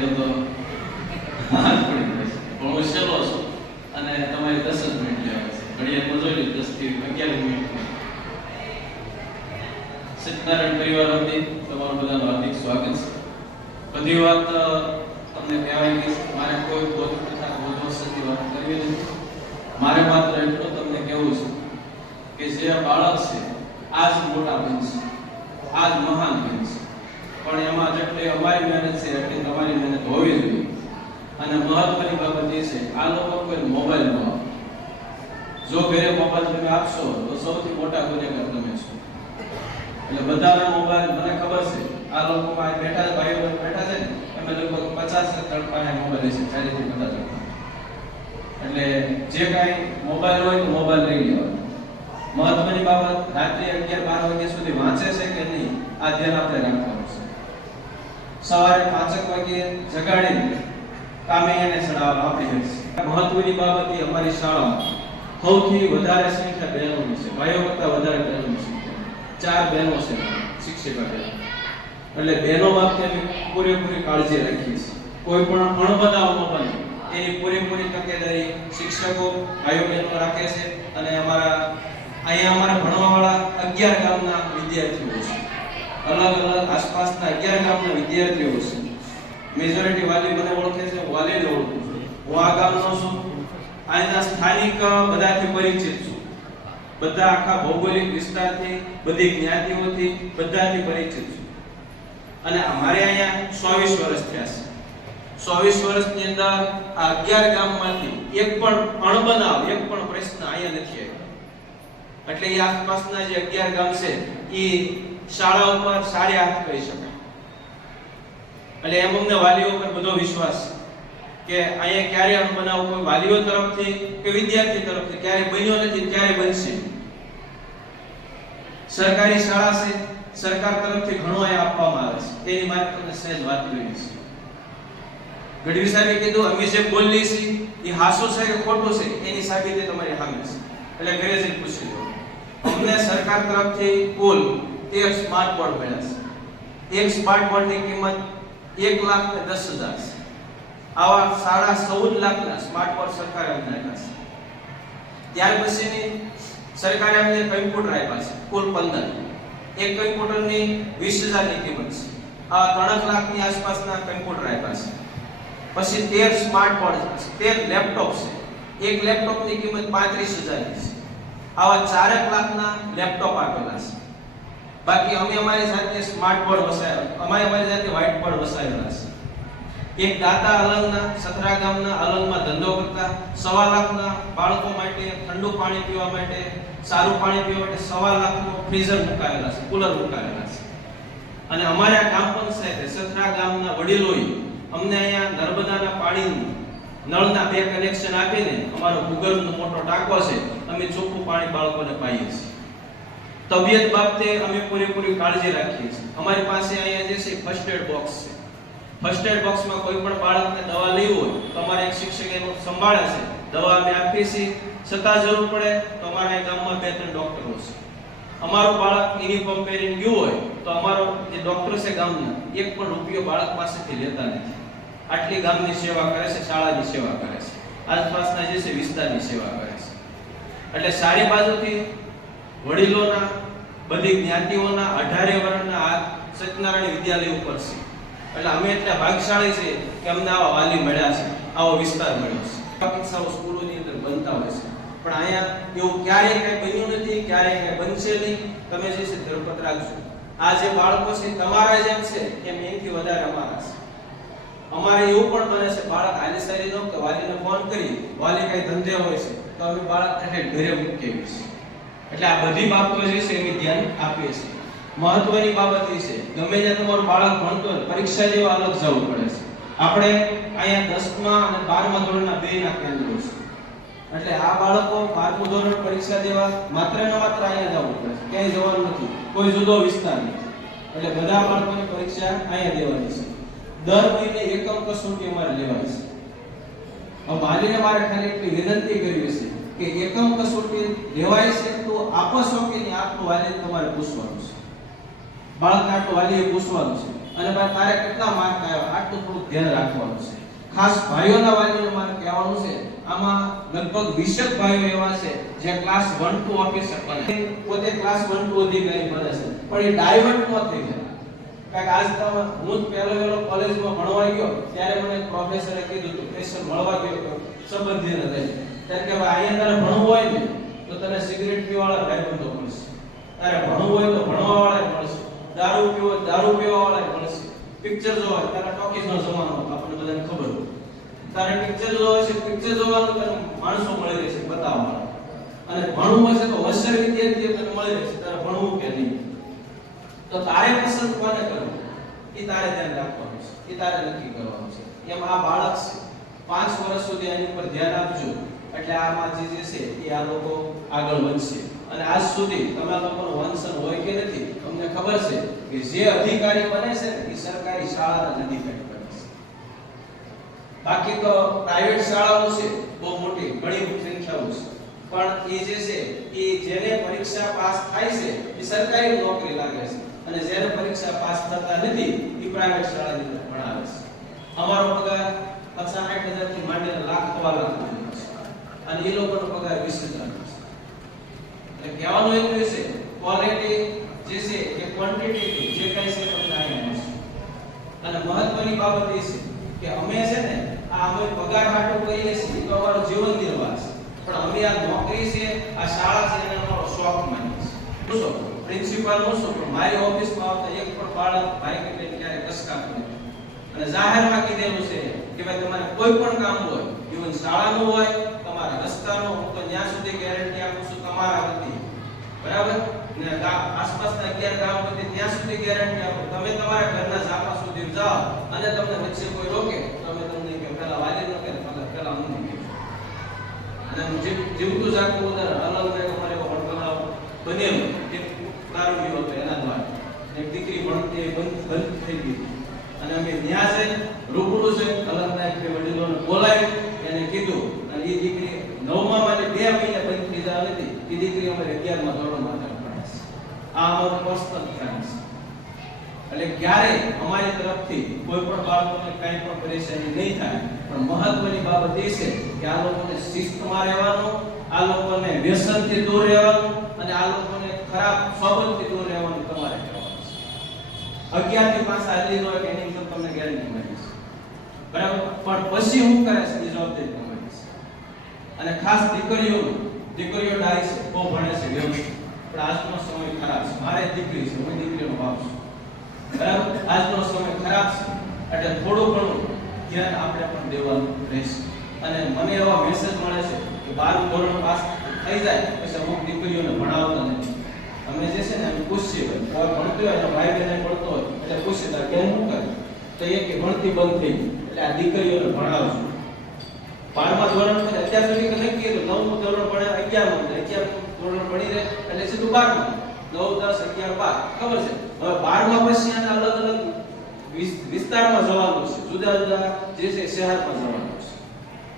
તો હાથ પડી જાય છે પણ હું સહેલો છું અને તમારી 10 જ મિનિટ લેવા છે ઘડિયાળમાં જોઈ લો 10 થી 11 મિનિટ સત્યનારાયણ પરિવાર વતી તમારું બધાનું હાર્દિક સ્વાગત છે. બધી વાત તમને કહેવાય કે મારે કોઈ બોધ તથા બોધવસ્તુની વાત કરવી નથી. મારે માત્ર એટલું તમને કહેવું છે કે જે બાળક છે આજ મોટા બનશે, આજ મહાન બનશે, પણ એમાં જેટલી અમારી મહેનત છે એટલી તમારી મહેનત હોવી જોઈએ. અને મહત્વની બાબત એ છે આ લોકો કોઈ મોબાઈલ ન આપે. જો ઘરે મોબાઈલ તમે આપશો તો સૌથી મોટા ગુનેગાર તમે છો. એટલે બધાના મોબાઈલ મને ખબર છે આ લોકો આ બેઠા ભાઈઓ બેઠા છે ને એમને લગભગ 50 તડપાના મોબાઈલ છે ચાલીથી બધા. એટલે જે કાંઈ મોબાઈલ હોય તો મોબાઈલ લઈ લેવાનો. મહત્વની બાબત રાત્રે 11-12 વાગ્યા સુધી વાંચે છે કે નહીં આ ધ્યાન આપણે રાખવાનું છે. સવારે 5 વાગ્યે જગાડીને કામે એને ચડાવવા આપણી છે. મહત્વની બાબત એ અમારી શાળામાં સૌથી વધારે સંખ્યા બહેનોની છે, ભાઈઓ કરતાં વધારે બહેનોની સંખ્યા. 4 બહેનો છે શિક્ષિકા બહેનો. એટલે બહેનો બાબતે અમે પૂરેપૂરી કાળજી રાખીએ છીએ. કોઈ પણ અણબનાવ ન બને એની પૂરેપૂરી તકેદારી શિક્ષકો ભાઈઓ બહેનો રાખે છે. અને અહીંયા અમારા ભણવાવાળા 11 ગામના વિદ્યાર્થીઓ છે. અલગ અલગ આસપાસના 11 ગામના વિદ્યાર્થીઓ છે. મેજોરિટી વાલી મને ઓળખે છે, હું વાલીને ઓળખું છું. હું આ ગામનો છું, અહીંના સ્થાનિક બધાથી પરિચિત છું. બધા આખા ભૌગોલિક વિસ્તારથી, બધી જ્ઞાતિઓથી, બધાથી પરિચિત છું. અને અમારે અહીંયા 24 વર્ષ થયા છે. 24 વર્ષની અંદર આ 11 ગામમાંથી એક પણ અણબનાવ, એક પણ પ્રશ્ન અહીંયા નથી આવ્યો. એટલે એ આસપાસના જે 11 ગામ છે એ શાળા ઉપર સારી હાથ કરી શકાય. એટલે એમ અમને વાલીઓ પર બધો વિશ્વાસ કે અહીંયા ક્યારે અણબનાવ કોઈ વાલીઓ તરફથી કે વિદ્યાર્થી તરફથી ક્યારે બન્યો નથી, ક્યારે બનશે. સરકારી શાળા છે, સરકાર તરફથી ઘણો અહીંયા આપવામાં આવે છે. એની મારે તમને સહેજ વાત કરવી છે. ગઢવી સાહેબે કીધું અમે જે બોલી છે એ હાસો છે કે ખોટો છે એની સાબિતી તમારી સામે છે. એટલે ઘરે જઈને પૂછી લો. અમને સરકાર તરફથી કુલ 13 સ્માર્ટ બોર્ડ મળ્યા છે. એક સ્માર્ટ બોર્ડની કિંમત 1,10,000 છે. આવા 14.5 લાખના સ્માર્ટ બોર્ડ સરકારે અમને આપ્યા છે. ત્યાર પછીની સરકારે અમને કમ્પ્યુટર આપ્યા છે કુલ 15. એક કમ્પ્યુટરની 20,000 ની કિંમત છે. આ 3 લાખની આસપાસના કમ્પ્યુટર આપ્યા છે. પછી 13 સ્માર્ટ બોર્ડ છે, 13 લેપટોપ છે. એક લેપટોપની કિંમત 35,000 ની છે. આવા 4 લાખના લેપટોપ આપેલા છે. બાકી અમે અમારી જાતે સ્માર્ટ બોર્ડ વસાવ્યા, અમારી જાતે વ્હાઇટ બોર્ડ વસાવેલા છે. એક દાતા અલંગના સથરા ગામના અલંગમાં ધંધો કરતા 1.25 લાખના બાળકો માટે ઠંડુ પાણી પીવા માટે, સારું પાણી પીવા માટે 1.25 લાખનું ફ્રીઝર મુકાયેલા છે, કુલર મુકાયેલા છે. અને અમારા ગામ પંચાયતે સથરા ગામના વડીલોએ અમને અહીંયા નર્મદાના પાણીનું નળના 2 કનેક્શન આપીને અમારો ભૂગર્ભનો મોટો ટાંકો છે, અમે ચોખ્ખું પાણી બાળકોને પાઈએ છીએ. તબિયત બાબતે અમે પૂરેપૂરી કાળજી રાખીએ છીએ. અમારી પાસે અહીંયા જે છે ફર્સ્ટ એડ બોક્સ છે. ફર્સ્ટ એડ બોક્સમાં કોઈ પણ બાળકને દવા લેવી હોય તો અમારા એક શિક્ષક એનો સંભાળે છે. દવા અમે આપીએ છીએ. છતાં જરૂર પડે તો અમારા ગામમાં 2-3 ડોક્ટરો છે. અમારું બાળક યુનિફોર્મ પહેરીને ગયું હોય તો અમારો જે ડોક્ટર છે ગામના 1 પણ રૂપિયો બાળક પાસેથી લેતા નથી. આટલી ગામની સેવા કરે છે, શાળાની સેવા કરે છે, આસપાસના જે છે વિસ્તારની સેવા કરે છે. એટલે સારી બાજુથી વડીલોના, બધી જ્ઞાતિઓના 18 વર્ષના આ સત્યનારાયણ વિદ્યાલય ઉપર છે. એટલે અમે એટલા ભાગ્યશાળી છે કે અમને આવા વાલી મળ્યા છે, આવો વિસ્તાર મળ્યો છે. પરીક્ષાઓ સ્કૂલોની અંદર બનતા હોય છે, પણ અહીંયા એવું ક્યારેય કંઈ બન્યું નથી, ક્યારેય કંઈ બનશે નહીં. તમે જે છે ધરપત રાખજો. આ જે બાળકો છે તમારા જેમ છે એમ એનથી વધારે અમારા છે. અમારે એવું પણ બને છે બાળક હાલીસારી ન કે વાલીને ફોન કરી, વાલી કઈ ધંધે હોય છે તો અમે બાળકને ઘરે મૂકીએ છીએ. એટલે આ બધી બાબતો જે છે એની ધ્યાન આપીએ છીએ. મહત્વની બાબત એ છે ગમે ત્યાં તમારું બાળક ભણતો હોય પરીક્ષા જેવા અલગ જવું પડે છે. આપણે અહીંયા 10મા અને 12મા ધોરણના 2ના કેન્દ્રો છે. એટલે આ બાળકો 12મું ધોરણ પરીક્ષા દેવા માત્ર ને માત્ર અહીંયા જવું પડે છે, ક્યાંય જવાનું નથી, કોઈ જુદો વિસ્તાર નથી. એટલે બધા બાળકોની પરીક્ષા અહીંયા દેવાની છે. દર મહિને એકમ કસોટી અમારે લેવાની છે. હવે વાલીને મારે ખાલી એટલી વિનંતી કરવી છે કે એકમ કસોટી લેવાય છે તો આપો છો કે નહીં આપનું વાલીને તમારે પૂછવાનું છે. બાળકને આટલું વાલીએ પૂછવાનું છે અને ભાઈ તારે કેટલા માર્ક આવ્યા આટલું થોડું ધ્યાન રાખવાનું છે. ખાસ ભાઈઓના વાલીઓને મારે કહેવાનું છે, આમાં લગભગ 20 ભાઈઓ એવા છે જે ક્લાસ 1 2 ઓફિસર બને, પોતે ક્લાસ 1 2 અધિકારી બને છે, પણ એ ડાયવર્ટ ન થઈ જાય. કારણ કે આજ હું પહેલો કોલેજમાં ભણવા ગયો ત્યારે મને પ્રોફેસરે કીધું હતું, પ્રેશર મળવા ગયો સંબંધીને લઈ, ત્યારે કે ભાઈ અહીંયા તારે ભણવું હોય ને તો તને સિગરેટ પીવાવાળા ભાઈબંધો મળશે, તારે ભણવું હોય તો ભણવાવાળા મળશે, દારૂ પીવાવાળા મળશે, પિક્ચર જોવા તારે ટોકીઝનો જમાનો આપણને બધાને ખબર હોય, તારે પિક્ચર જોવા છે, પિક્ચર જોવાનું તને માણસો મળી રહેશે બતાવવાળા, અને ભણવું હશે તો હોશિયાર વિદ્યાર્થીઓ તને મળી રહેશે, તારે ભણવું કે નહીં. તો તારે પસંદ કોને કરવું એ તારે ધ્યાન રાખવાનું છે, એ તારે નક્કી કરવાનું છે. એમ આ બાળક છે 5 વર્ષ સુધી એની ઉપર ધ્યાન આપજો, એટલે આમાં જે છે એ આ લોકો આગળ વધશે. અને આજ સુધી તમારા લોકોનું વંશન હોય કે નથી, તમને ખબર છે કે જે અધિકારી બને છે એ સરકારી શાળાના જ અધિકારી બને છે. બાકી તો પ્રાઇવેટ શાળાઓ છે બહુ મોટી ઘણી સંખ્યાઓ છે, પણ એ જે છે એ જેને પરીક્ષા પાસ થાય છે એ સરકારી નોકરી લાગે છે, અને જેને પરીક્ષા પાસ થતા નથી એ પ્રાઇવેટ શાળાની અંદર ભણાવે છે. અમારો પગાર 60,000 થી માંડીને લાખ સવા લાખ સુધી છે, અને એ લોકોનો પગાર 20,000 છે. એટલે કહેવાનું એટલું છે, ક્વોલિટી જે છે એ ક્વોન્ટિટી જે કઈ છે તમને આવી મળશે. અને મહત્વની બાબત એ છે કે અમે છે ને અમે પગાર હાટો કરીએ છીએ તો અમારો જીવન નિર્વાહ છે, પણ અમે આ નોકરી છે, આ શાળા છે એને અમારો શોખ માનીએ છીએ. શું પ્રિન્સિપાલ હું છું, પણ મારી ઓફિસમાં આવતા એક પણ બાળક ભાઈ કે ક્યારે કસકાતું નથી. અને જાહેરમાં કીધેલું છે કે ભાઈ તમારે કોઈ પણ કામ હોય, ઇવન શાળાનું હોય, તમારા રસ્તાનું, હું તો ત્યાં સુધી ગેરંટી આપું છું તમારા વતી, બરાબર, ને આસપાસના 11 ગામ વતી ત્યાં સુધી ગેરંટી આપું. તમે તમારા ઘરના ઝાપા સુધી જાઓ અને તમને વચ્ચે કોઈ રોકે તો અમે તમને કે પહેલા વાલીનો કે પહેલા અમને કે. અને જીવતું જાગતું ઉદાહરણ અલગ અમારે વડોદરા બનેલું એક પ્રારંભિક હતો, એના દ્વારા એક દીકરી ભણતી બંધ થઈ ગઈ, અને અમે ત્યાં છે રૂબરૂ છે અલગના એક વડીલોને બોલાવી એને કીધું, અને એ દીકરી 9મા માં 2 મહિના બંધ થઈ જવા નથી, એ દીકરી અમારે 11મા ધોરણમાં ભણે છે. આ અમારો પર્સનલ ફ્રેન્ડ છે. એટલે ક્યારે અમારી તરફથી કોઈ પણ બાળકોને કંઈ પણ પરેશાની નહીં થાય, પણ મહત્વની બાબત એ છે કે આ લોકોને શિસ્તમાં રહેવાનું, આ લોકોને વ્યસનથી દૂર રહેવાનું, અને આ લોકોને ખરાબ સોબતથી દૂર રહેવાનું તમારે કહેવાનું છે. 11 થી 5 હાજરી નો એક એની અંદર તમને ગેરંટી મળી છે, બરાબર, પણ પછી હું કરે છે એ જવાબદારી તમારી છે. અને ખાસ દીકરીઓ ડાય છે, બહુ ભણે છે વ્યવસ્થિત, પણ આજનો સમય ખરાબ છે. મારે દીકરી છે, હું દીકરીનો બાપ છું, બરાબર, આજનો સમય ખરાબ છે, એટલે થોડું ઘણું ધ્યાન આપણે પણ દેવાનું રહેશે. અને મને એવા મેસેજ મળે છે કે 12 ધોરણ પાસ થઈ જાય પછી અમુક દીકરીઓને ભણાવતા નથી. અમે જે છે ને અમે પૂછીએ, કોઈ ભણતી હોય તો ભાઈ બહેન ભણતો હોય એટલે પૂછીએ કે શું કરે, તો એ કે ભણતી બંધ થઈ ગઈ, એટલે આ દીકરીઓને ભણાવજો. 12મા ધોરણ પર અત્યાર સુધી નક્કી કીધું 9મું ધોરણ ભણે, 11મું ધોરણ ભણી રહે એટલે સીધું 12મું, 9 10 11 12 ખબર છે. હવે 12મા પછી આને અલગ અલગ વિસ્તારમાં જવાનું છે, જુદા જુદા જે છે શહેરમાં જવાનું છે.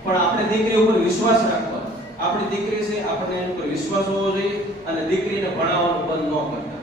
પણ આપણે દીકરી ઉપર વિશ્વાસ રાખવાનો, આપણી દીકરી છે, આપણે એના ઉપર વિશ્વાસ હોવો જોઈએ, અને દીકરીને ભણાવવાનું બંધ ન કરતા.